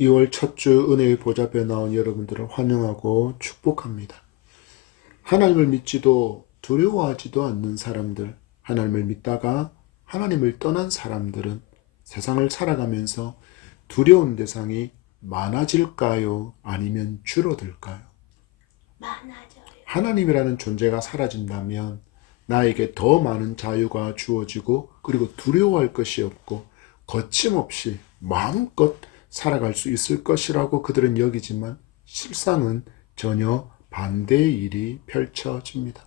2월 첫 주 은혜의 보좌앞에 나온 여러분들을 환영하고 축복합니다. 하나님을 믿지도 두려워하지도 않는 사람들, 하나님을 믿다가 하나님을 떠난 사람들은 세상을 살아가면서 두려운 대상이 많아질까요? 아니면 줄어들까요? 많아져요. 하나님이라는 존재가 사라진다면 나에게 더 많은 자유가 주어지고 그리고 두려워할 것이 없고 거침없이 마음껏 살아갈 수 있을 것이라고 그들은 여기지만 실상은 전혀 반대의 일이 펼쳐집니다.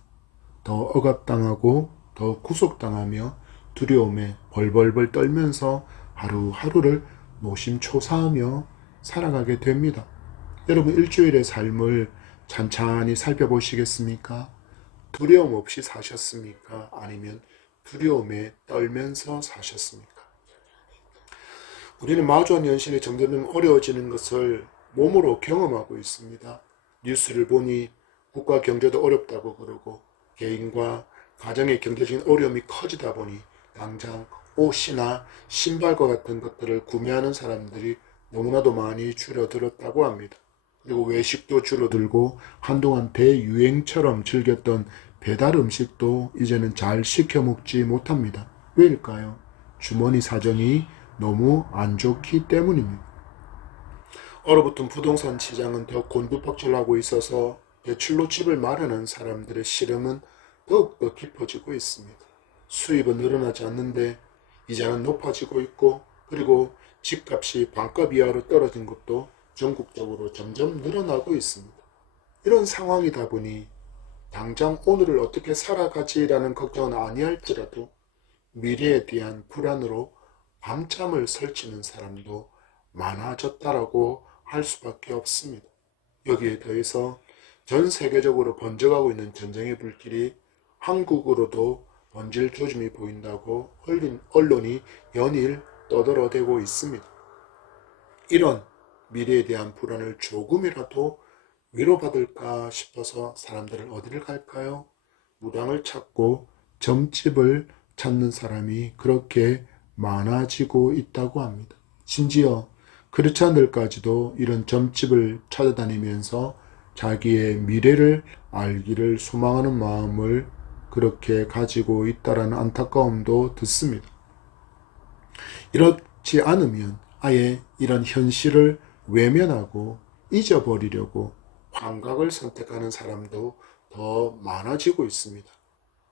더 억압당하고 더 구속당하며 두려움에 벌벌벌 떨면서 하루하루를 노심초사하며 살아가게 됩니다. 여러분 일주일의 삶을 찬찬히 살펴보시겠습니까? 두려움 없이 사셨습니까? 아니면 두려움에 떨면서 사셨습니까? 우리는 마주한 현실이 점점 어려워지는 것을 몸으로 경험하고 있습니다. 뉴스를 보니 국가 경제도 어렵다고 그러고 개인과 가정의 경제적인 어려움이 커지다 보니 당장 옷이나 신발과 같은 것들을 구매하는 사람들이 너무나도 많이 줄어들었다고 합니다. 그리고 외식도 줄어들고 한동안 대유행처럼 즐겼던 배달 음식도 이제는 잘 시켜 먹지 못합니다. 왜일까요? 주머니 사정이 너무 안 좋기 때문입니다. 얼어붙은 부동산 시장은 더 곤두박질하고 있어서 대출로 집을 마련한 사람들의 시름은 더욱더 깊어지고 있습니다. 수입은 늘어나지 않는데 이자는 높아지고 있고 그리고 집값이 반값 이하로 떨어진 것도 전국적으로 점점 늘어나고 있습니다. 이런 상황이다 보니 당장 오늘을 어떻게 살아가지라는 걱정은 아니할지라도 미래에 대한 불안으로 밤잠을 설치는 사람도 많아졌다라고 할 수밖에 없습니다. 여기에 더해서 전 세계적으로 번져가고 있는 전쟁의 불길이 한국으로도 번질 조짐이 보인다고 언론이 연일 떠들어대고 있습니다. 이런 미래에 대한 불안을 조금이라도 위로받을까 싶어서 사람들은 어디를 갈까요? 무당을 찾고 점집을 찾는 사람이 그렇게 많아지고 있다고 합니다. 심지어 크리스찬들까지도 이런 점집을 찾아다니면서 자기의 미래를 알기를 소망하는 마음을 그렇게 가지고 있다라는 안타까움도 듣습니다. 이렇지 않으면 아예 이런 현실을 외면하고 잊어버리려고 환각을 선택하는 사람도 더 많아지고 있습니다.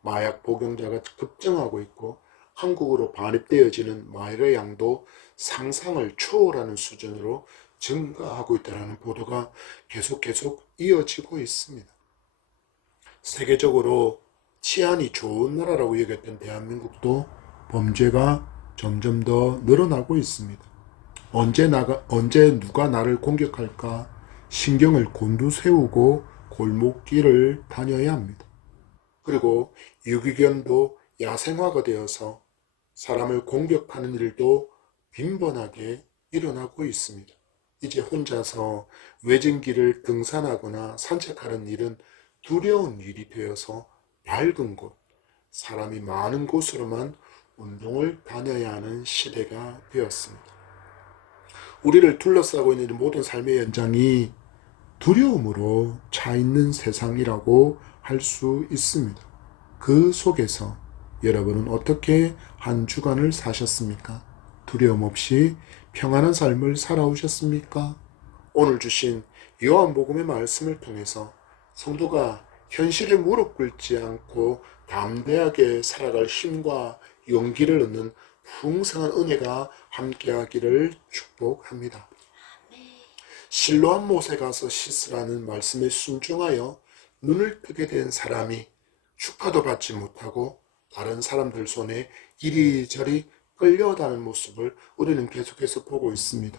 마약 복용자가 급증하고 있고 한국으로 반입되어지는 마약의 양도 상상을 초월하는 수준으로 증가하고 있다는 보도가 계속 이어지고 있습니다. 세계적으로 치안이 좋은 나라라고 여겼던 대한민국도 범죄가 점점 더 늘어나고 있습니다. 언제 누가 나를 공격할까 신경을 곤두세우고 골목길을 다녀야 합니다. 그리고 유기견도 야생화가 되어서 사람을 공격하는 일도 빈번하게 일어나고 있습니다. 이제 혼자서 외진길을 등산하거나 산책하는 일은 두려운 일이 되어서 밝은 곳, 사람이 많은 곳으로만 운동을 다녀야 하는 시대가 되었습니다. 우리를 둘러싸고 있는 모든 삶의 연장이 두려움으로 차 있는 세상이라고 할 수 있습니다. 그 속에서 여러분은 어떻게 한 주간을 사셨습니까? 두려움 없이 평안한 삶을 살아오셨습니까? 오늘 주신 요한복음의 말씀을 통해서 성도가 현실에 무릎 꿇지 않고 담대하게 살아갈 힘과 용기를 얻는 풍성한 은혜가 함께하기를 축복합니다. 실로암 못에 가서 씻으라는 말씀에 순종하여 눈을 뜨게 된 사람이 축하도 받지 못하고 다른 사람들 손에 이리저리 끌려다니는 모습을 우리는 계속해서 보고 있습니다.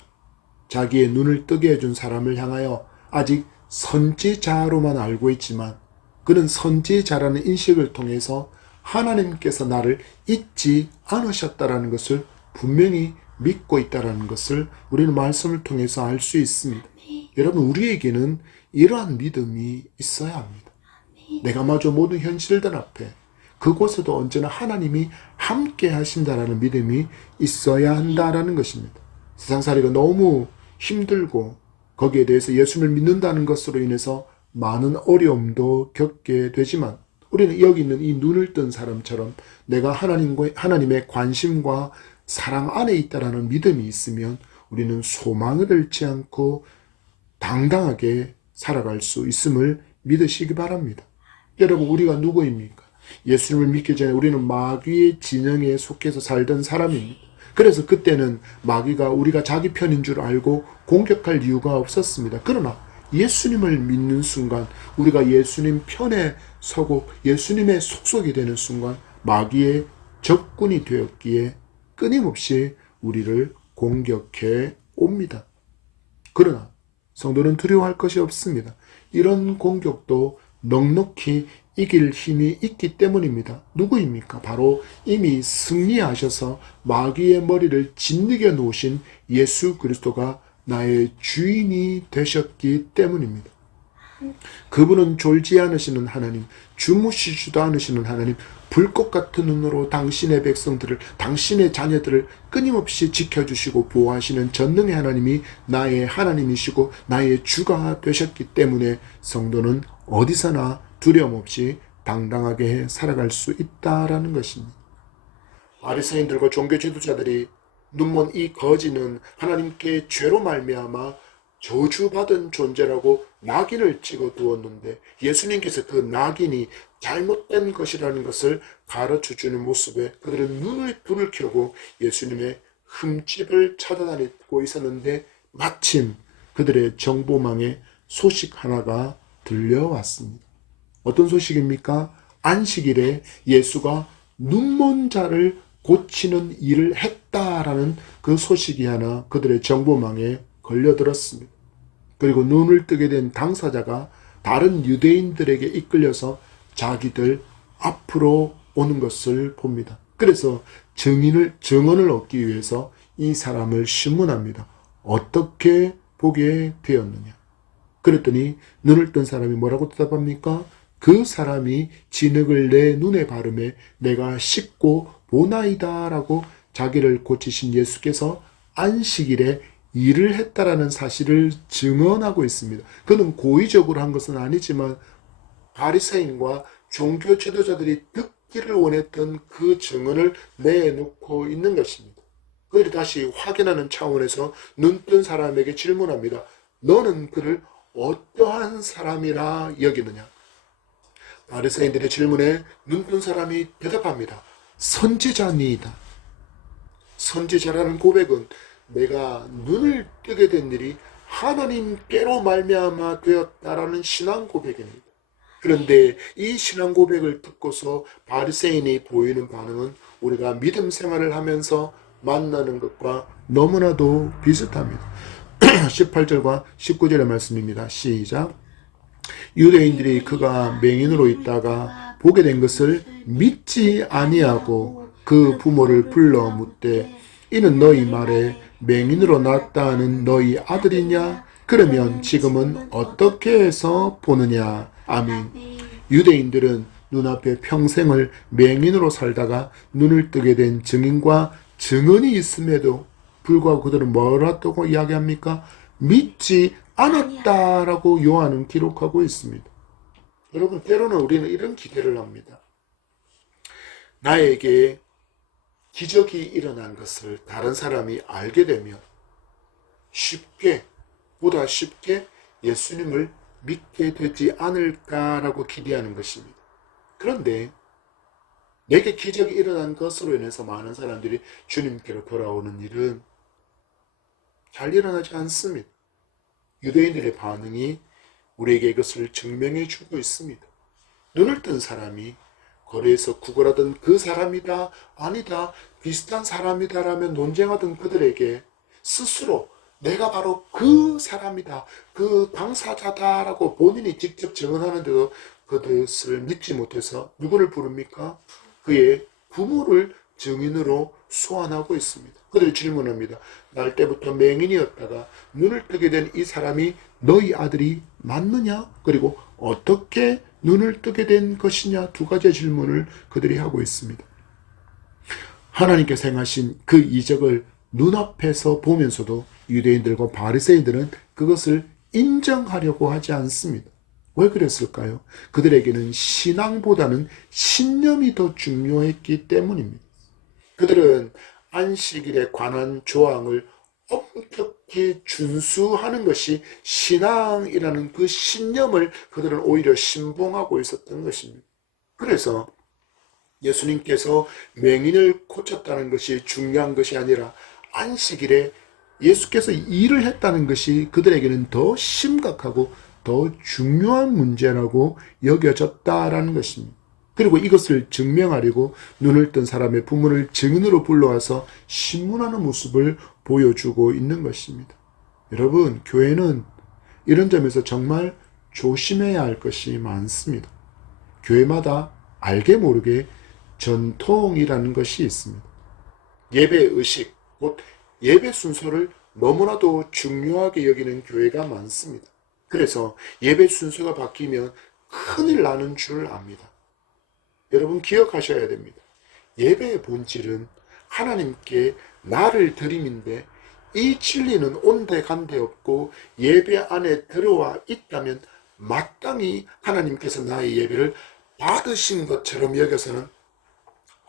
자기의 눈을 뜨게 해준 사람을 향하여 아직 선지자로만 알고 있지만 그는 선지자라는 인식을 통해서 하나님께서 나를 잊지 않으셨다라는 것을 분명히 믿고 있다라는 것을 우리는 말씀을 통해서 알 수 있습니다. 여러분 우리에게는 이러한 믿음이 있어야 합니다. 내가 마주 모든 현실들 앞에 그곳에도 언제나 하나님이 함께 하신다라는 믿음이 있어야 한다라는 것입니다. 세상살이가 너무 힘들고 거기에 대해서 예수님을 믿는다는 것으로 인해서 많은 어려움도 겪게 되지만 우리는 여기 있는 이 눈을 뜬 사람처럼 내가 하나님의 관심과 사랑 안에 있다라는 믿음이 있으면 우리는 소망을 잃지 않고 당당하게 살아갈 수 있음을 믿으시기 바랍니다. 여러분, 우리가 누구입니까? 예수님을 믿기 전에 우리는 마귀의 진영에 속해서 살던 사람입니다. 그래서 그때는 마귀가 우리가 자기 편인 줄 알고 공격할 이유가 없었습니다. 그러나 예수님을 믿는 순간, 우리가 예수님 편에 서고 예수님의 속속이 되는 순간 마귀의 적군이 되었기에 끊임없이 우리를 공격해 옵니다. 그러나 성도는 두려워할 것이 없습니다. 이런 공격도 넉넉히 이길 힘이 있기 때문입니다. 누구입니까? 바로 이미 승리하셔서 마귀의 머리를 짓누겨 놓으신 예수 그리스도가 나의 주인이 되셨기 때문입니다. 그분은 졸지 않으시는 하나님, 주무시지도 않으시는 하나님, 불꽃 같은 눈으로 당신의 백성들을, 당신의 자녀들을 끊임없이 지켜주시고 보호하시는 전능의 하나님이 나의 하나님이시고 나의 주가 되셨기 때문에 성도는 어디서나 두려움 없이 당당하게 살아갈 수 있다라는 것입니다. 바리새인들과 종교 지도자들이 눈먼 이 거지는 하나님께 죄로 말미암아 저주받은 존재라고 낙인을 찍어 두었는데 예수님께서 그 낙인이 잘못된 것이라는 것을 가르쳐주는 모습에 그들은 불을 켜고 예수님의 흠집을 찾아다니고 있었는데 마침 그들의 정보망에 소식 하나가 들려왔습니다. 어떤 소식입니까? 안식일에 예수가 눈먼 자를 고치는 일을 했다라는 그 소식이 하나 그들의 정보망에 걸려들었습니다. 그리고 눈을 뜨게 된 당사자가 다른 유대인들에게 이끌려서 자기들 앞으로 오는 것을 봅니다. 그래서 증언을 얻기 위해서 이 사람을 신문합니다. 어떻게 보게 되었느냐? 그랬더니 눈을 뜬 사람이 뭐라고 대답합니까? 그 사람이 진흙을 내 눈에 바르매 내가 씻고 보나이다 라고 자기를 고치신 예수께서 안식일에 일을 했다라는 사실을 증언하고 있습니다. 그는 고의적으로 한 것은 아니지만 바리새인과 종교 지도자들이 듣기를 원했던 그 증언을 내놓고 있는 것입니다. 그들이 다시 확인하는 차원에서 눈뜬 사람에게 질문합니다. 너는 그를 어떠한 사람이라 여기느냐? 바리새인들의 질문에 눈뜬 사람이 대답합니다. 선지자니이다. 선지자라는 고백은 내가 눈을 뜨게 된 일이 하나님께로 말미암아 되었다라는 신앙 고백입니다. 그런데 이 신앙 고백을 듣고서 바리새인이 보이는 반응은 우리가 믿음 생활을 하면서 만나는 것과 너무나도 비슷합니다. 18절과 19절의 말씀입니다. 시작. 유대인들이 그가 맹인으로 있다가 보게 된 것을 믿지 아니하고 그 부모를 불러 묻되 이는 너희 말에 맹인으로 났다 하는 너희 아들이냐? 그러면 지금은 어떻게 해서 보느냐? 아멘. 유대인들은 눈앞에 평생을 맹인으로 살다가 눈을 뜨게 된 증인과 증언이 있음에도 불구하고 그들은 뭐라고 이야기합니까? 믿지 않았다라고 요한은 기록하고 있습니다. 여러분, 때로는 우리는 이런 기대를 합니다. 나에게 기적이 일어난 것을 다른 사람이 알게 되면 보다 쉽게 예수님을 믿게 되지 않을까라고 기대하는 것입니다. 그런데 내게 기적이 일어난 것으로 인해서 많은 사람들이 주님께로 돌아오는 일은 잘 일어나지 않습니다. 유대인들의 반응이 우리에게 이것을 증명해 주고 있습니다. 눈을 뜬 사람이 거리에서 구걸하던 그 사람이다, 아니다, 비슷한 사람이다라며 논쟁하던 그들에게 스스로 내가 바로 그 사람이다, 그 당사자다라고 본인이 직접 증언하는데도 그것을 믿지 못해서 누구를 부릅니까? 그의 부모를 증인으로 소환하고 있습니다. 그들이 질문합니다. 날 때부터 맹인이었다가 눈을 뜨게 된 이 사람이 너희 아들이 맞느냐? 그리고 어떻게 눈을 뜨게 된 것이냐? 두 가지의 질문을 그들이 하고 있습니다. 하나님께서 행하신 그 이적을 눈앞에서 보면서도 유대인들과 바리새인들은 그것을 인정하려고 하지 않습니다. 왜 그랬을까요? 그들에게는 신앙보다는 신념이 더 중요했기 때문입니다. 그들은 안식일에 관한 조항을 엄격히 준수하는 것이 신앙이라는 그 신념을 그들은 오히려 신봉하고 있었던 것입니다. 그래서 예수님께서 맹인을 고쳤다는 것이 중요한 것이 아니라 안식일에 예수께서 일을 했다는 것이 그들에게는 더 심각하고 더 중요한 문제라고 여겨졌다라는 것입니다. 그리고 이것을 증명하려고 눈을 뜬 사람의 부모를 증인으로 불러와서 신문하는 모습을 보여주고 있는 것입니다. 여러분, 교회는 이런 점에서 정말 조심해야 할 것이 많습니다. 교회마다 알게 모르게 전통이라는 것이 있습니다. 예배 의식, 곧 예배 순서를 너무나도 중요하게 여기는 교회가 많습니다. 그래서 예배 순서가 바뀌면 큰일 나는 줄 압니다. 여러분 기억하셔야 됩니다. 예배의 본질은 하나님께 나를 드림인데 이 진리는 온데간데 없고 예배 안에 들어와 있다면 마땅히 하나님께서 나의 예배를 받으신 것처럼 여겨서는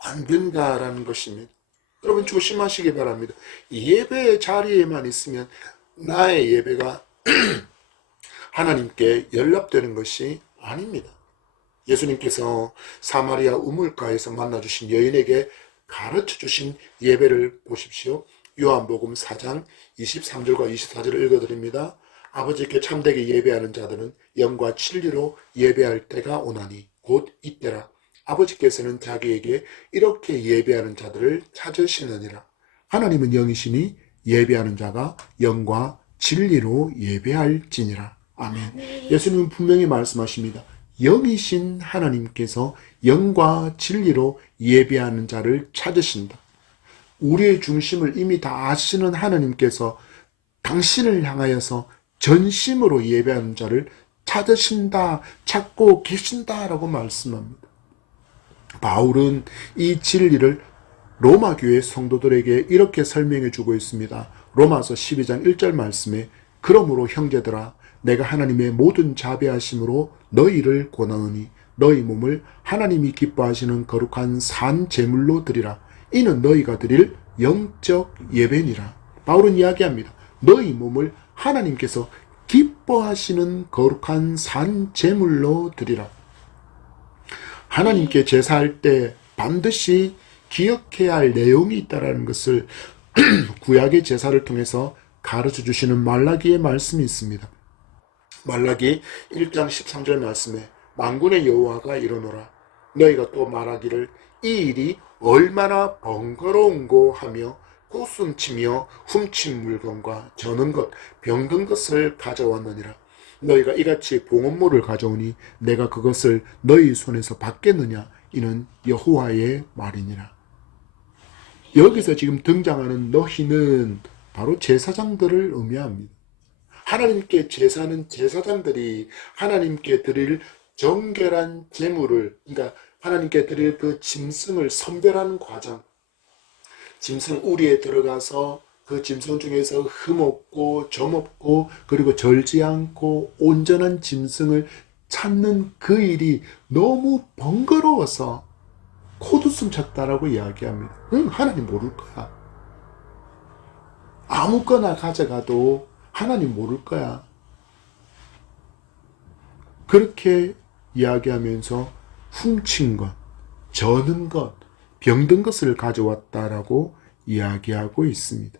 안 된다라는 것입니다. 여러분 조심하시기 바랍니다. 예배의 자리에만 있으면 나의 예배가 하나님께 연락되는 것이 아닙니다. 예수님께서 사마리아 우물가에서 만나주신 여인에게 가르쳐주신 예배를 보십시오. 요한복음 4장 23절과 24절을 읽어드립니다. 아버지께 참되게 예배하는 자들은 영과 진리로 예배할 때가 오나니 곧 이때라. 아버지께서는 자기에게 이렇게 예배하는 자들을 찾으시느니라. 하나님은 영이시니 예배하는 자가 영과 진리로 예배할지니라. 아멘. 예수님은 분명히 말씀하십니다. 영이신 하나님께서 영과 진리로 예배하는 자를 찾으신다. 우리의 중심을 이미 다 아시는 하나님께서 당신을 향하여서 전심으로 예배하는 자를 찾으신다, 찾고 계신다라고 말씀합니다. 바울은 이 진리를 로마 교회 성도들에게 이렇게 설명해 주고 있습니다. 로마서 12장 1절 말씀에 그러므로 형제들아 내가 하나님의 모든 자비하심으로 너희를 권하노니 너희 몸을 하나님이 기뻐하시는 거룩한 산 제물로 드리라. 이는 너희가 드릴 영적 예배니라. 바울은 이야기합니다. 너희 몸을 하나님께서 기뻐하시는 거룩한 산 제물로 드리라. 하나님께 제사할 때 반드시 기억해야 할 내용이 있다는 것을 구약의 제사를 통해서 가르쳐 주시는 말라기의 말씀이 있습니다. 말라기 1장 13절 말씀에 만군의 여호와가 이르노라. 너희가 또 말하기를 이 일이 얼마나 번거로운고 하며 고순치며 훔친 물건과 저는 것 병든 것을 가져왔느니라. 너희가 이같이 봉헌물을 가져오니 내가 그것을 너희 손에서 받겠느냐. 이는 여호와의 말이니라. 여기서 지금 등장하는 너희는 바로 제사장들을 의미합니다. 하나님께 제사는 제사장들이 하나님께 드릴 정결한 제물을, 그러니까 하나님께 드릴 그 짐승을 선별하는 과정, 짐승 우리에 들어가서 그 짐승 중에서 흠없고 점없고 그리고 절지 않고 온전한 짐승을 찾는 그 일이 너무 번거로워서 코웃음 쳤다라고 이야기합니다. 하나님 모를 거야. 아무거나 가져가도 하나님 모를 거야. 그렇게 이야기하면서 훔친 것, 저는 것, 병든 것을 가져왔다라고 이야기하고 있습니다.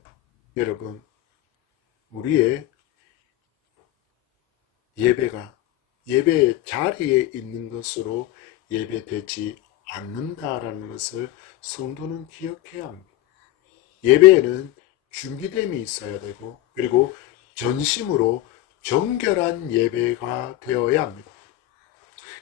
여러분, 우리의 예배가 예배의 자리에 있는 것으로 예배되지 않는다라는 것을 성도는 기억해야 합니다. 예배에는 준비됨이 있어야 되고 그리고 전심으로 정결한 예배가 되어야 합니다.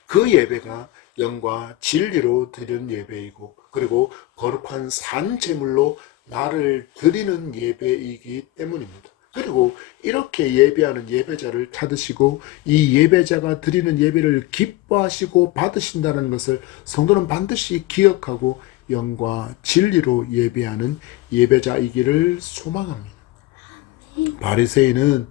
그 예배가 영과 진리로 드리는 예배이고 그리고 거룩한 산 제물로 나를 드리는 예배이기 때문입니다. 그리고 이렇게 예배하는 예배자를 찾으시고 이 예배자가 드리는 예배를 기뻐하시고 받으신다는 것을 성도는 반드시 기억하고 영과 진리로 예배하는 예배자이기를 소망합니다. 바리새인은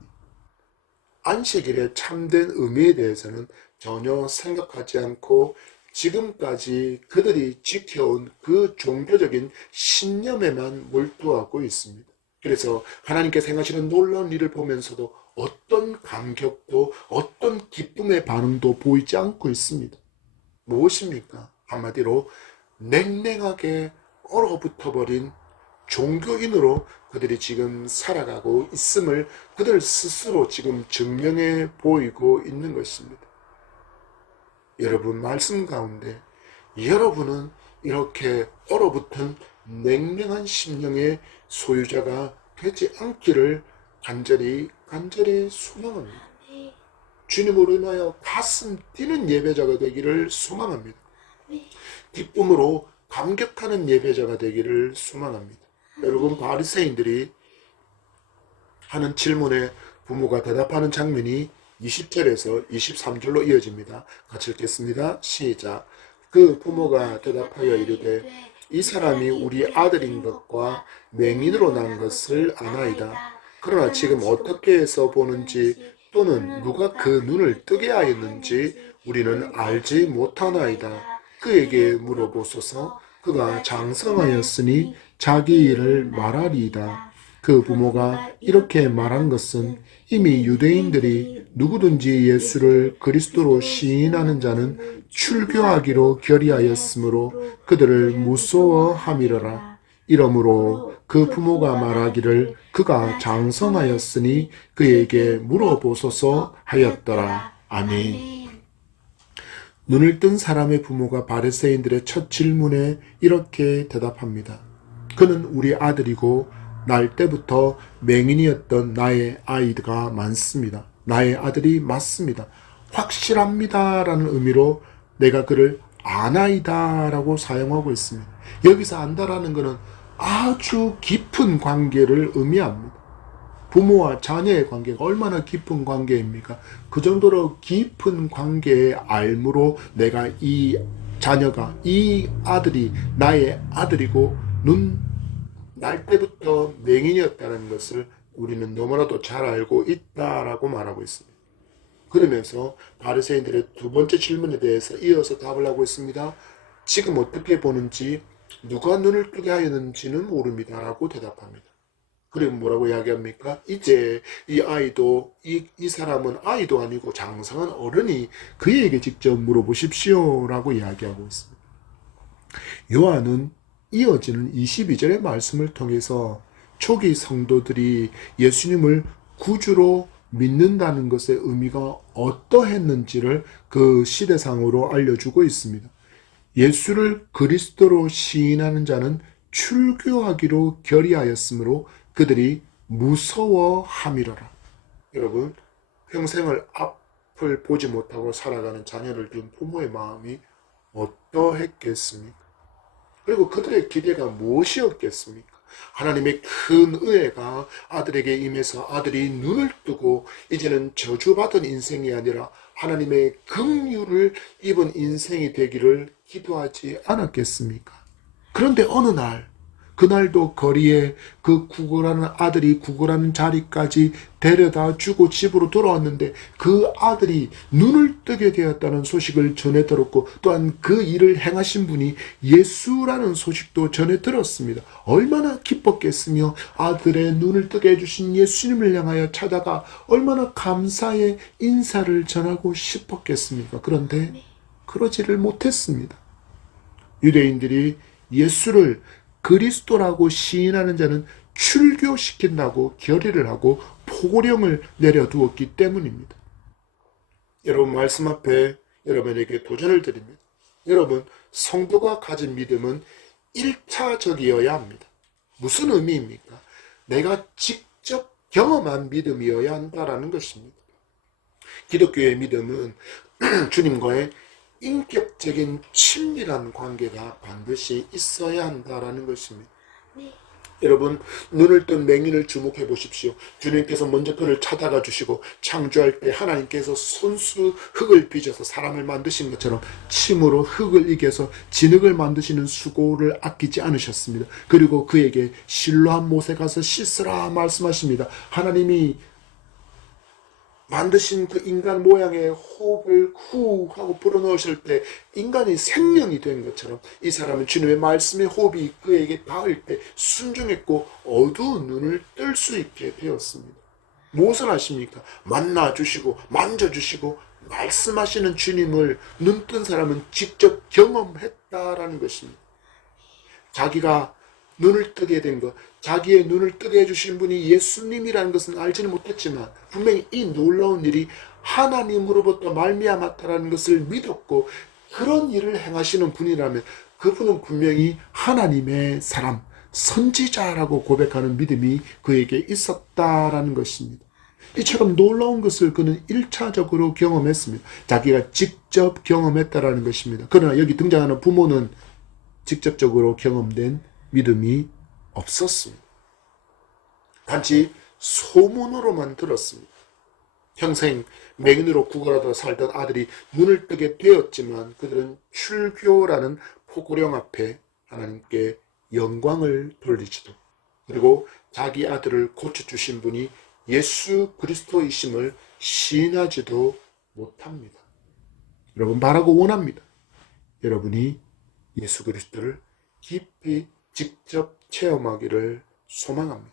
안식일의 참된 의미에 대해서는 전혀 생각하지 않고 지금까지 그들이 지켜온 그 종교적인 신념에만 몰두하고 있습니다. 그래서 하나님께서 행하시는 놀라운 일을 보면서도 어떤 감격도 어떤 기쁨의 반응도 보이지 않고 있습니다. 무엇입니까? 한마디로 냉랭하게 얼어붙어 버린 종교인으로 그들이 지금 살아가고 있음을 그들 스스로 지금 증명해 보이고 있는 것입니다. 여러분 말씀 가운데 여러분은 이렇게 얼어붙은 냉랭한 심령의 소유자가 되지 않기를 간절히 소망합니다. 주님으로 인하여 가슴 뛰는 예배자가 되기를 소망합니다. 기쁨으로 감격하는 예배자가 되기를 소망합니다. 여러분 바리새인들이 하는 질문에 부모가 대답하는 장면이 20절에서 23절로 이어집니다. 같이 읽겠습니다. 시작. 그 부모가 대답하여 이르되 이 사람이 우리 아들인 것과 맹인으로 난 것을 아나이다. 그러나 지금 어떻게 해서 보는지 또는 누가 그 눈을 뜨게 하였는지 우리는 알지 못하나이다. 그에게 물어보소서. 그가 장성하였으니 자기 일을 말하리이다. 그 부모가 이렇게 말한 것은 이미 유대인들이 누구든지 예수를 그리스도로 시인하는 자는 출교하기로 결의하였으므로 그들을 무서워함이러라. 이러므로 그 부모가 말하기를 그가 장성하였으니 그에게 물어보소서 하였더라. 아멘. 눈을 뜬 사람의 부모가 바리새인들의 첫 질문에 이렇게 대답합니다. 그는 우리 아들이고 날 때부터 맹인이었던 나의 아이가 많습니다. 나의 아들이 맞습니다. 확실합니다라는 의미로 내가 그를 아나이다라고 사용하고 있습니다. 여기서 안다라는 것은 아주 깊은 관계를 의미합니다. 부모와 자녀의 관계가 얼마나 깊은 관계입니까? 그 정도로 깊은 관계의 알므로 내가 이 자녀가, 이 아들이 나의 아들이고 날 때부터 맹인이었다는 것을 우리는 너무나도 잘 알고 있다라고 말하고 있습니다. 그러면서 바리새인들의 두 번째 질문에 대해서 이어서 답을 하고 있습니다. 지금 어떻게 보는지 누가 눈을 뜨게 하였는지는 모릅니다라고 대답합니다. 그리고 뭐라고 이야기합니까? 이제 이 아이도 이 사람은 아이도 아니고 장성한 어른이 그에게 직접 물어보십시오라고 이야기하고 있습니다. 요한은 이어지는 22절의 말씀을 통해서 초기 성도들이 예수님을 구주로 믿는다는 것의 의미가 어떠했는지를 그 시대상으로 알려주고 있습니다. 예수를 그리스도로 시인하는 자는 출교하기로 결의하였으므로 그들이 무서워함이로라. 여러분, 평생을 앞을 보지 못하고 살아가는 자녀를 둔 부모의 마음이 어떠했겠습니까? 그리고 그들의 기대가 무엇이었겠습니까? 하나님의 큰 은혜가 아들에게 임해서 아들이 눈을 뜨고 이제는 저주받은 인생이 아니라 하나님의 긍휼을 입은 인생이 되기를 기도하지 않았겠습니까? 그런데 어느 날, 그날도 거리에 그 구걸하는 아들이 구걸하는 자리까지 데려다 주고 집으로 돌아왔는데 그 아들이 눈을 뜨게 되었다는 소식을 전해 들었고 또한 그 일을 행하신 분이 예수라는 소식도 전해 들었습니다. 얼마나 기뻤겠으며 아들의 눈을 뜨게 해주신 예수님을 향하여 찾아가 얼마나 감사의 인사를 전하고 싶었겠습니까? 그런데 그러지를 못했습니다. 유대인들이 예수를 그리스도라고 시인하는 자는 출교시킨다고 결의를 하고 포고령을 내려두었기 때문입니다. 여러분 말씀 앞에 여러분에게 도전을 드립니다. 여러분 성도가 가진 믿음은 1차적이어야 합니다. 무슨 의미입니까? 내가 직접 경험한 믿음이어야 한다는 것입니다. 기독교의 믿음은 주님과의 인격적인 친밀한 관계가 반드시 있어야 한다라는 것입니다. 여러분, 눈을 뜬 맹인을 주목해 보십시오. 주님께서 먼저 그를 찾아가 주시고 창조할 때 하나님께서 손수 흙을 빚어서 사람을 만드신 것처럼 침으로 흙을 이겨서 진흙을 만드시는 수고를 아끼지 않으셨습니다. 그리고 그에게 실로암 못에 가서 씻으라 말씀하십니다. 하나님이 만드신 그 인간 모양의 호흡을 후 하고 불어넣으실 때 인간이 생명이 된 것처럼 이 사람은 주님의 말씀의 호흡이 그에게 닿을 때 순종했고 어두운 눈을 뜰 수 있게 되었습니다. 무엇을 하십니까? 만나주시고 만져주시고 말씀하시는 주님을 눈뜬 사람은 직접 경험했다라는 것입니다. 자기가 눈을 뜨게 된 것, 자기의 눈을 뜨게 해주신 분이 예수님이라는 것은 알지는 못했지만 분명히 이 놀라운 일이 하나님으로부터 말미암았다라는 것을 믿었고 그런 일을 행하시는 분이라면 그분은 분명히 하나님의 사람, 선지자라고 고백하는 믿음이 그에게 있었다라는 것입니다. 이처럼 놀라운 것을 그는 1차적으로 경험했습니다. 자기가 직접 경험했다라는 것입니다. 그러나 여기 등장하는 부모는 직접적으로 경험된 믿음이 없었습니다. 단지 소문으로만 들었습니다. 평생 맹인으로 구걸하다 살던 아들이 눈을 뜨게 되었지만 그들은 출교라는 포고령 앞에 하나님께 영광을 돌리지도 그리고 자기 아들을 고쳐주신 분이 예수 그리스도이심을 시인하지도 못합니다. 여러분, 바라고 원합니다. 여러분이 예수 그리스도를 깊이 직접 체험하기를 소망합니다.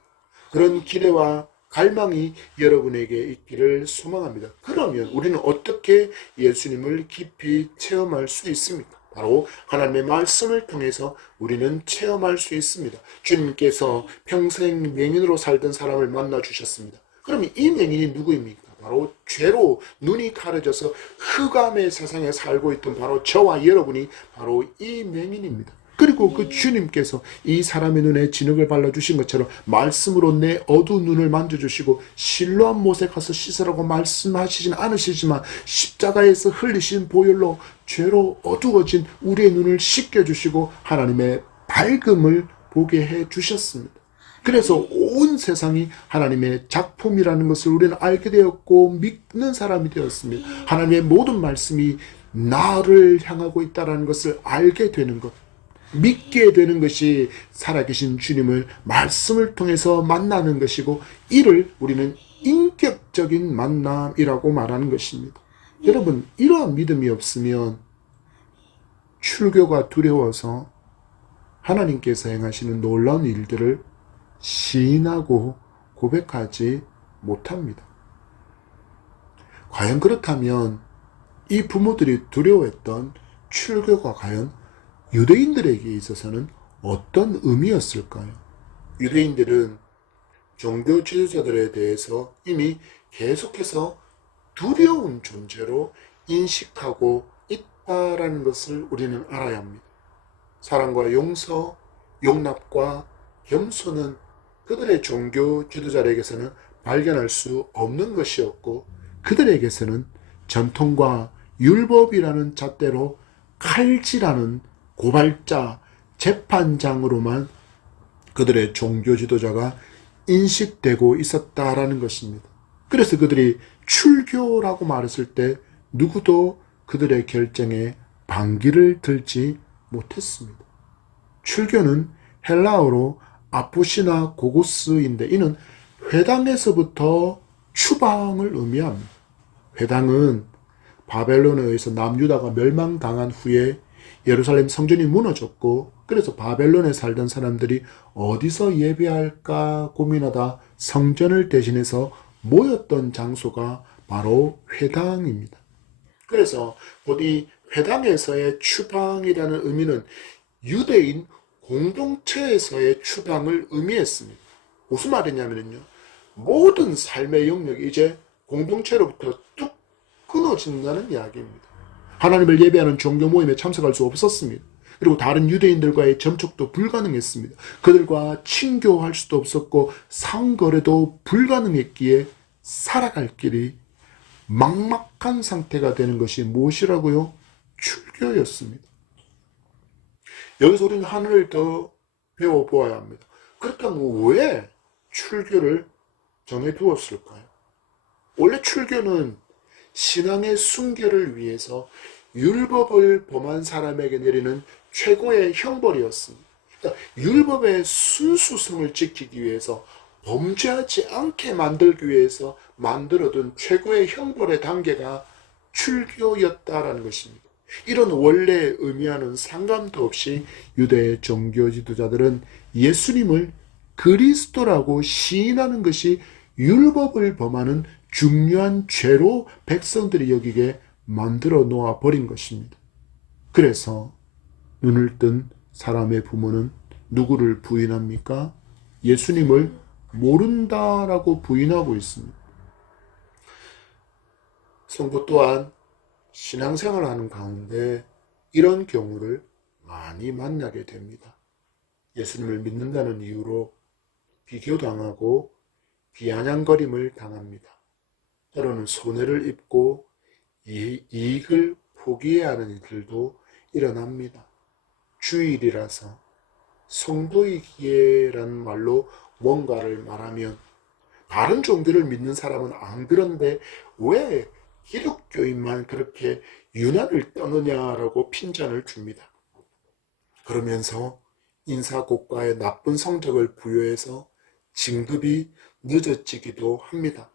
그런 기대와 갈망이 여러분에게 있기를 소망합니다. 그러면 우리는 어떻게 예수님을 깊이 체험할 수 있습니까? 바로 하나님의 말씀을 통해서 우리는 체험할 수 있습니다. 주님께서 평생 맹인으로 살던 사람을 만나 주셨습니다. 그러면 이 맹인이 누구입니까? 바로 죄로 눈이 가려져서 흑암의 세상에 살고 있던 바로 저와 여러분이 바로 이 맹인입니다. 그리고 그 주님께서 이 사람의 눈에 진흙을 발라주신 것처럼 말씀으로 내 어두운 눈을 만져주시고 실로암 못에 가서 씻으라고 말씀하시진 않으시지만 십자가에서 흘리신 보혈로 죄로 어두워진 우리의 눈을 씻겨주시고 하나님의 밝음을 보게 해주셨습니다. 그래서 온 세상이 하나님의 작품이라는 것을 우리는 알게 되었고 믿는 사람이 되었습니다. 하나님의 모든 말씀이 나를 향하고 있다는 것을 알게 되는 것, 믿게 되는 것이 살아계신 주님을 말씀을 통해서 만나는 것이고 이를 우리는 인격적인 만남이라고 말하는 것입니다. 여러분, 이러한 믿음이 없으면 출교가 두려워서 하나님께서 행하시는 놀라운 일들을 시인하고 고백하지 못합니다. 과연 그렇다면 이 부모들이 두려워했던 출교가 과연 유대인들에게 있어서는 어떤 의미였을까요? 유대인들은 종교 지도자들에 대해서 이미 계속해서 두려운 존재로 인식하고 있다라는 것을 우리는 알아야 합니다. 사랑과 용서, 용납과 겸손은 그들의 종교 지도자에게서는 발견할 수 없는 것이었고 그들에게서는 전통과 율법이라는 잣대로 칼질하는 고발자, 재판장으로만 그들의 종교 지도자가 인식되고 있었다라는 것입니다. 그래서 그들이 출교라고 말했을 때 누구도 그들의 결정에 반기를 들지 못했습니다. 출교는 헬라어로 아포시나 고고스인데 이는 회당에서부터 추방을 의미합니다. 회당은 바벨론에 의해서 남유다가 멸망당한 후에 예루살렘 성전이 무너졌고 그래서 바벨론에 살던 사람들이 어디서 예배할까 고민하다 성전을 대신해서 모였던 장소가 바로 회당입니다. 그래서 곧 이 회당에서의 추방이라는 의미는 유대인 공동체에서의 추방을 의미했습니다. 무슨 말이냐면요, 모든 삶의 영역이 이제 공동체로부터 뚝 끊어진다는 이야기입니다. 하나님을 예배하는 종교 모임에 참석할 수 없었습니다. 그리고 다른 유대인들과의 접촉도 불가능했습니다. 그들과 친교할 수도 없었고 상거래도 불가능했기에 살아갈 길이 막막한 상태가 되는 것이 무엇이라고요? 출교였습니다. 여기서 우리는 하늘을 더 배워보아야 합니다. 그렇다면 왜 출교를 정해두었을까요? 원래 출교는 신앙의 순결을 위해서 율법을 범한 사람에게 내리는 최고의 형벌이었습니다. 그러니까 율법의 순수성을 지키기 위해서 범죄하지 않게 만들기 위해서 만들어둔 최고의 형벌의 단계가 출교였다라는 것입니다. 이런 원래 의미와는 상관도 없이 유대 종교 지도자들은 예수님을 그리스도라고 시인하는 것이 율법을 범하는 중요한 죄로 백성들이 여기게 만들어 놓아 버린 것입니다. 그래서 눈을 뜬 사람의 부모는 누구를 부인합니까? 예수님을 모른다라고 부인하고 있습니다. 성도 또한 신앙생활을 하는 가운데 이런 경우를 많이 만나게 됩니다. 예수님을 믿는다는 이유로 비교당하고 비아냥거림을 당합니다. 때로는 손해를 입고 이익을 포기해야 하는 일들도 일어납니다. 주일이라서 성도이기에라는 말로 뭔가를 말하면 다른 종교를 믿는 사람은 안 그런데 왜 기독교인만 그렇게 유난을 떠느냐라고 핀잔을 줍니다. 그러면서 인사고과의 나쁜 성적을 부여해서 진급이 늦어지기도 합니다.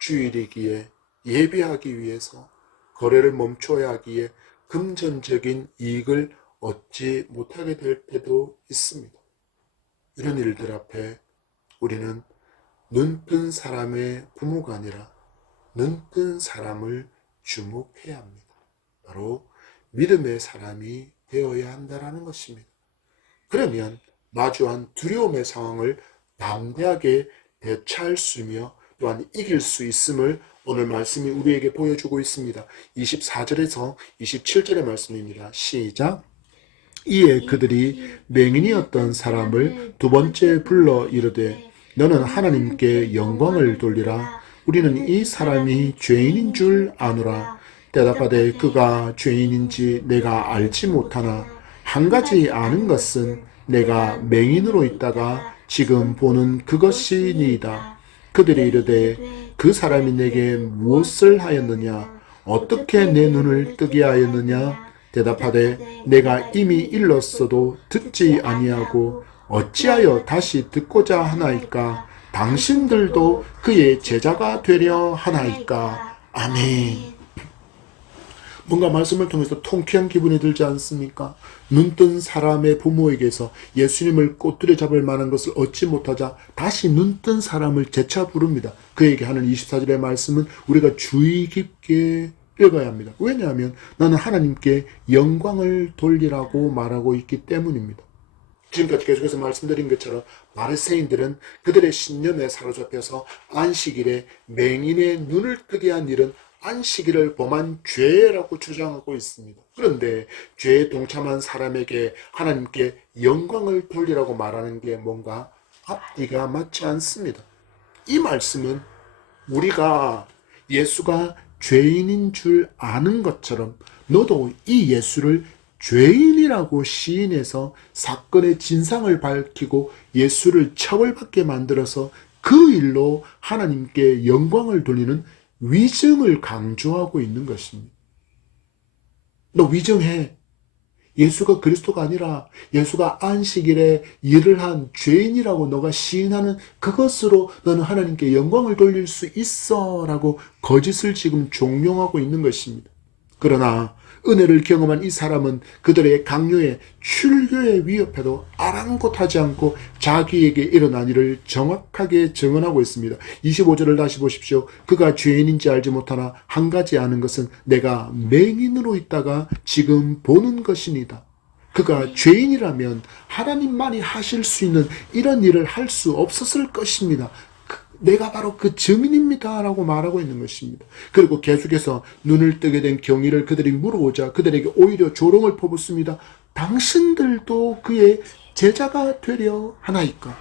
주일이기에 예배하기 위해서 거래를 멈춰야 하기에 금전적인 이익을 얻지 못하게 될 때도 있습니다. 이런 일들 앞에 우리는 눈뜬 사람의 부모가 아니라 눈뜬 사람을 주목해야 합니다. 바로 믿음의 사람이 되어야 한다는 것입니다. 그러면 마주한 두려움의 상황을 담대하게 대처할 수 있으며 또한 이길 수 있음을 오늘 말씀이 우리에게 보여주고 있습니다. 24절에서 27절의 말씀입니다. 시작. 이에 그들이 맹인이었던 사람을 두 번째 불러 이르되 너는 하나님께 영광을 돌리라. 우리는 이 사람이 죄인인 줄 아노라. 대답하되 그가 죄인인지 내가 알지 못하나 한 가지 아는 것은 내가 맹인으로 있다가 지금 보는 그것이니이다. 그들이 이르되 그 사람이 내게 무엇을 하였느냐? 어떻게 내 눈을 뜨게 하였느냐? 대답하되 내가 이미 일렀어도 듣지 아니하고 어찌하여 다시 듣고자 하나이까? 당신들도 그의 제자가 되려 하나이까? 아멘. 뭔가 말씀을 통해서 통쾌한 기분이 들지 않습니까? 눈뜬 사람의 부모에게서 예수님을 꼬투리 잡을 만한 것을 얻지 못하자 다시 눈뜬 사람을 재차 부릅니다. 그에게 하는 24절의 말씀은 우리가 주의 깊게 읽어야 합니다. 왜냐하면 나는 하나님께 영광을 돌리라고 말하고 있기 때문입니다. 지금까지 계속해서 말씀드린 것처럼 바리새인들은 그들의 신념에 사로잡혀서 안식일에 맹인의 눈을 뜨게 한 일은 안식일을 범한 죄라고 주장하고 있습니다. 그런데 죄에 동참한 사람에게 하나님께 영광을 돌리라고 말하는 게 뭔가 앞뒤가 맞지 않습니다. 이 말씀은 우리가 예수가 죄인인 줄 아는 것처럼 너도 이 예수를 죄인이라고 시인해서 사건의 진상을 밝히고 예수를 처벌받게 만들어서 그 일로 하나님께 영광을 돌리는 위증을 강조하고 있는 것입니다. 너 위증해. 예수가 그리스도가 아니라 예수가 안식일에 일을 한 죄인이라고 너가 시인하는 그것으로 너는 하나님께 영광을 돌릴 수 있어 라고 거짓을 지금 종용하고 있는 것입니다. 그러나 은혜를 경험한 이 사람은 그들의 강요에 출교의 위협에도 아랑곳하지 않고 자기에게 일어난 일을 정확하게 증언하고 있습니다. 25절을 다시 보십시오. 그가 죄인인지 알지 못하나 한 가지 아는 것은 내가 맹인으로 있다가 지금 보는 것이니다. 그가 죄인이라면 하나님만이 하실 수 있는 이런 일을 할 수 없었을 것입니다. 내가 바로 그 증인입니다 라고 말하고 있는 것입니다. 그리고 계속해서 눈을 뜨게 된 경위를 그들이 물어오자 그들에게 오히려 조롱을 퍼붓습니다. 당신들도 그의 제자가 되려 하나이까?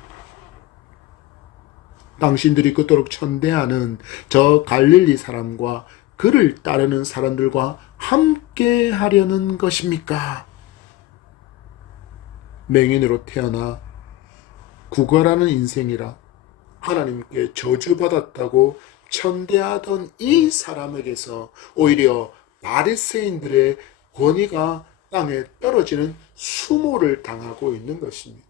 당신들이 그토록 천대하는 저 갈릴리 사람과 그를 따르는 사람들과 함께 하려는 것입니까? 맹인으로 태어나 구걸하는 인생이라 하나님께 저주받았다고 천대하던 이 사람에게서 오히려 바리새인들의 권위가 땅에 떨어지는 수모를 당하고 있는 것입니다.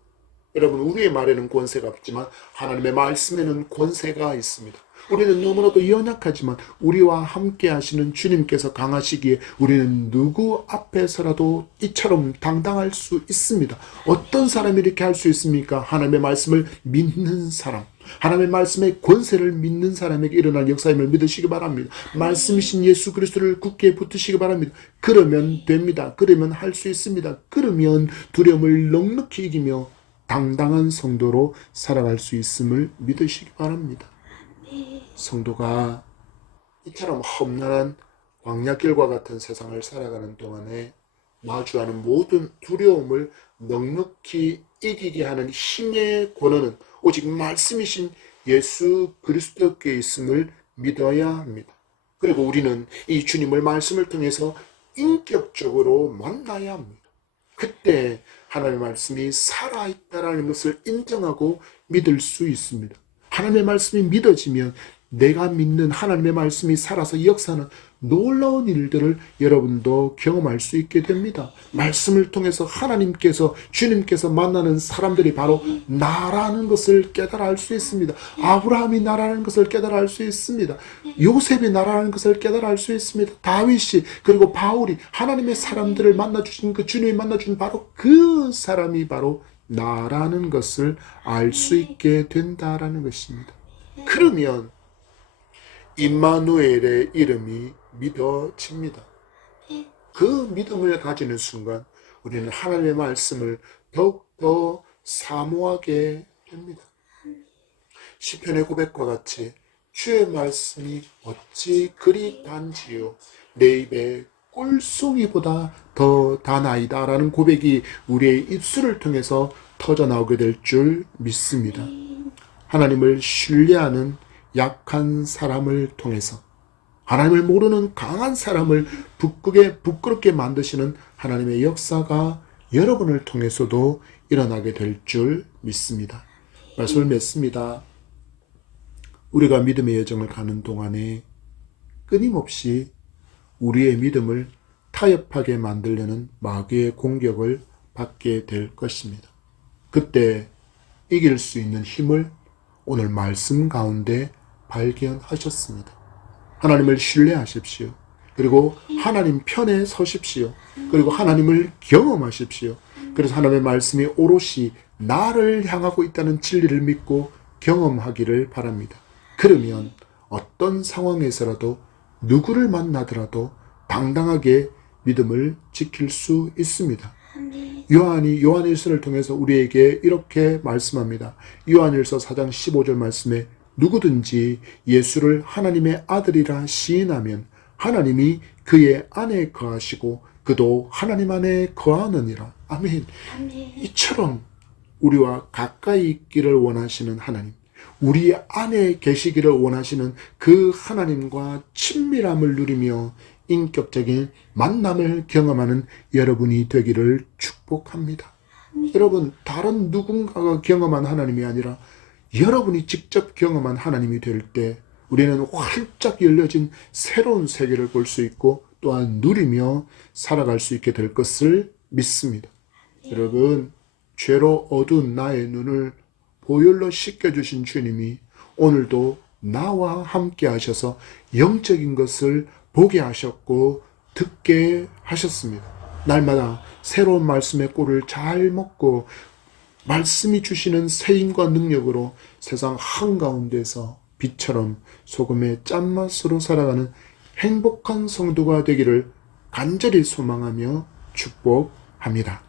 여러분, 우리의 말에는 권세가 없지만 하나님의 말씀에는 권세가 있습니다. 우리는 너무나도 연약하지만 우리와 함께 하시는 주님께서 강하시기에 우리는 누구 앞에서라도 이처럼 당당할 수 있습니다. 어떤 사람이 이렇게 할 수 있습니까? 하나님의 말씀을 믿는 사람, 하나님의 말씀의 권세를 믿는 사람에게 일어날 역사임을 믿으시기 바랍니다. 말씀이신 예수 그리스도를 굳게 붙으시기 바랍니다. 그러면 됩니다. 그러면 할 수 있습니다. 그러면 두려움을 넉넉히 이기며 당당한 성도로 살아갈 수 있음을 믿으시기 바랍니다. 성도가 이처럼 험난한 광야길과 같은 세상을 살아가는 동안에 마주하는 모든 두려움을 넉넉히 이기게 하는 힘의 권한은 오직 말씀이신 예수 그리스도께 있음을 믿어야 합니다. 그리고 우리는 이 주님을 말씀을 통해서 인격적으로 만나야 합니다. 그때 하나님의 말씀이 살아있다라는 것을 인정하고 믿을 수 있습니다. 하나님의 말씀이 믿어지면 내가 믿는 하나님의 말씀이 살아서 역사하는 놀라운 일들을 여러분도 경험할 수 있게 됩니다. 말씀을 통해서 하나님께서, 주님께서 만나는 사람들이 바로 나라는 것을 깨달아 알 수 있습니다. 아브라함이 나라는 것을 깨달아 알 수 있습니다. 요셉이 나라는 것을 깨달아 알 수 있습니다. 다윗이, 그리고 바울이 하나님의 사람들을 만나주신, 그 주님이 만나준 바로 그 사람이 바로 나라는 것을 알 수 있게 된다라는 것입니다. 그러면 임마누엘의 이름이 믿어집니다. 그 믿음을 가지는 순간 우리는 하나님의 말씀을 더욱더 사모하게 됩니다. 시편의 고백과 같이 주의 말씀이 어찌 그리 단지요 내 입에 꿀송이보다 더 다나이다 라는 고백이 우리의 입술을 통해서 터져나오게 될 줄 믿습니다. 하나님을 신뢰하는 약한 사람을 통해서 하나님을 모르는 강한 사람을 부끄럽게 만드시는 하나님의 역사가 여러분을 통해서도 일어나게 될 줄 믿습니다. 말씀을 맺습니다. 우리가 믿음의 여정을 가는 동안에 끊임없이 우리의 믿음을 타협하게 만들려는 마귀의 공격을 받게 될 것입니다. 그때 이길 수 있는 힘을 오늘 말씀 가운데 발견하셨습니다. 하나님을 신뢰하십시오. 그리고 하나님 편에 서십시오. 그리고 하나님을 경험하십시오. 그래서 하나님의 말씀이 오롯이 나를 향하고 있다는 진리를 믿고 경험하기를 바랍니다. 그러면 어떤 상황에서라도 누구를 만나더라도 당당하게 믿음을 지킬 수 있습니다. 요한이 요한일서를 통해서 우리에게 이렇게 말씀합니다. 요한일서 4장 15절 말씀에 누구든지 예수를 하나님의 아들이라 시인하면 하나님이 그의 안에 거하시고 그도 하나님 안에 거하느니라. 아멘. 이처럼 우리와 가까이 있기를 원하시는 하나님, 우리 안에 계시기를 원하시는 그 하나님과 친밀함을 누리며 인격적인 만남을 경험하는 여러분이 되기를 축복합니다. 여러분, 다른 누군가가 경험한 하나님이 아니라 여러분이 직접 경험한 하나님이 될 때 우리는 활짝 열려진 새로운 세계를 볼 수 있고 또한 누리며 살아갈 수 있게 될 것을 믿습니다. 여러분, 죄로 어두운 나의 눈을 보혈로 씻겨주신 주님이 오늘도 나와 함께 하셔서 영적인 것을 보게 하셨고 듣게 하셨습니다. 날마다 새로운 말씀의 꿀을 잘 먹고 말씀이 주시는 세임과 능력으로 세상 한가운데서 빛처럼 소금의 짠맛으로 살아가는 행복한 성도가 되기를 간절히 소망하며 축복합니다.